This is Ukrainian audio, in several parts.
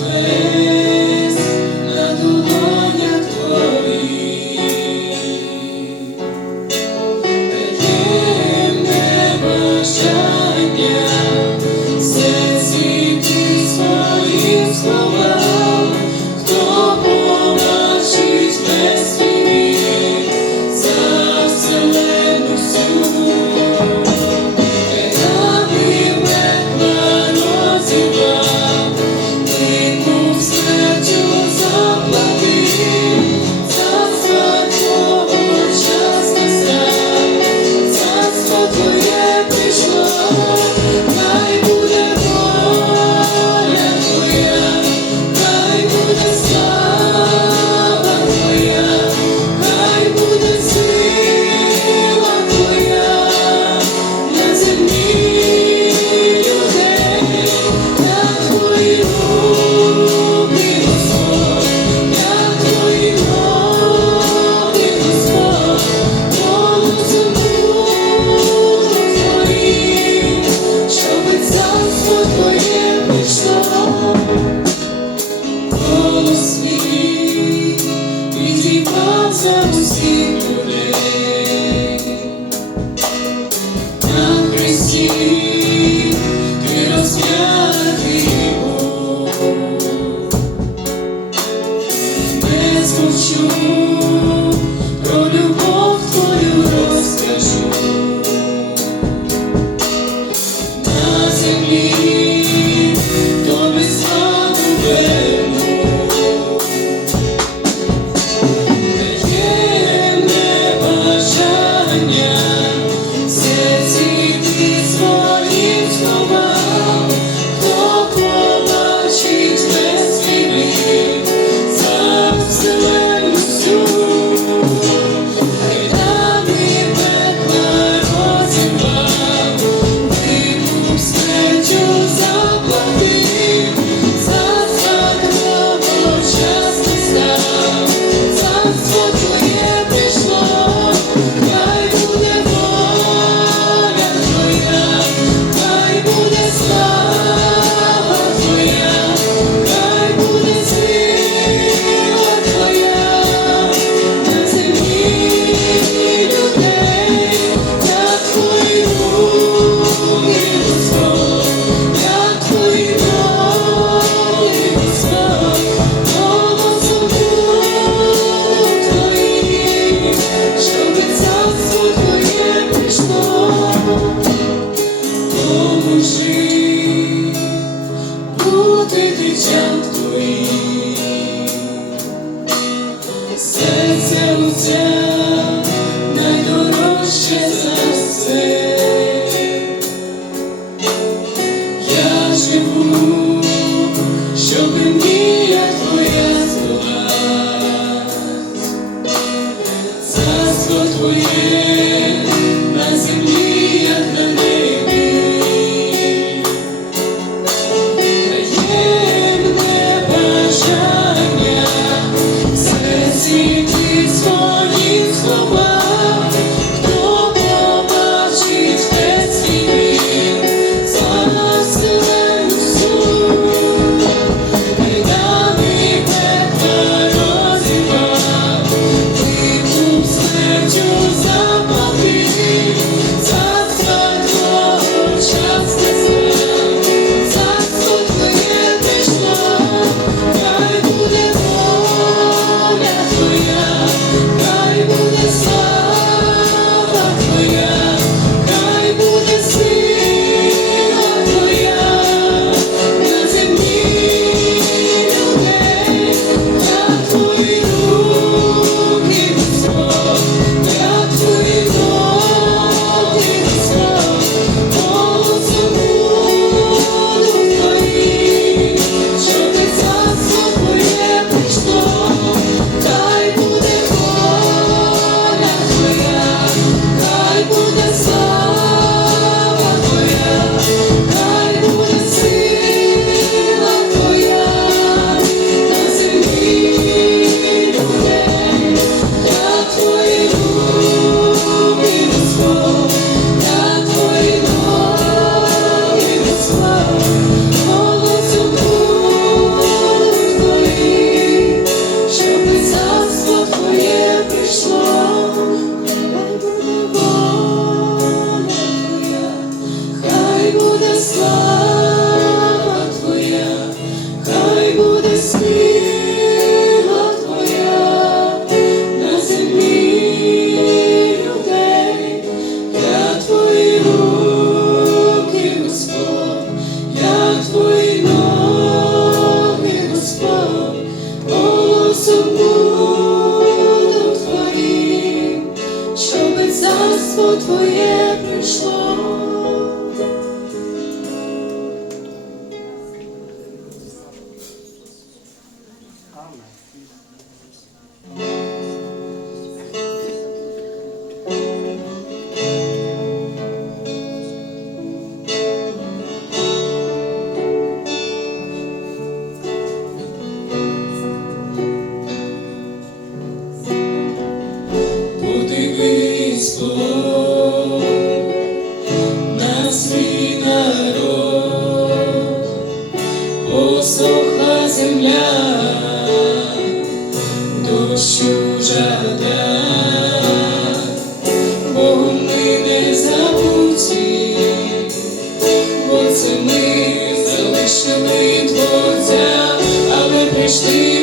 Senhor. aleluia. slow. свій народ, посохла земля, дощу жада, Богу ми не забуті, бо це ми залишили Творця, але прийшли.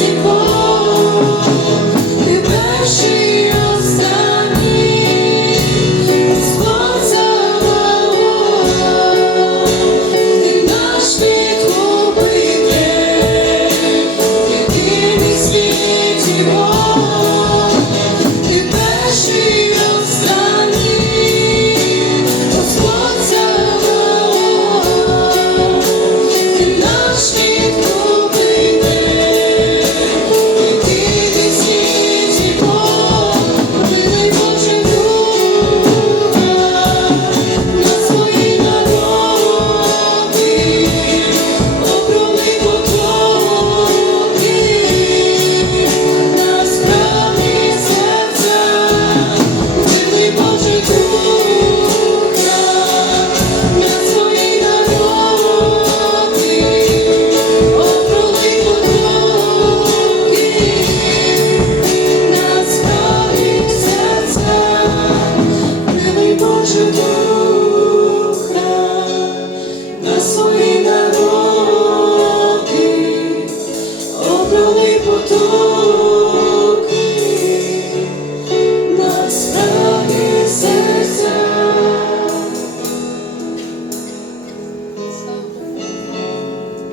se.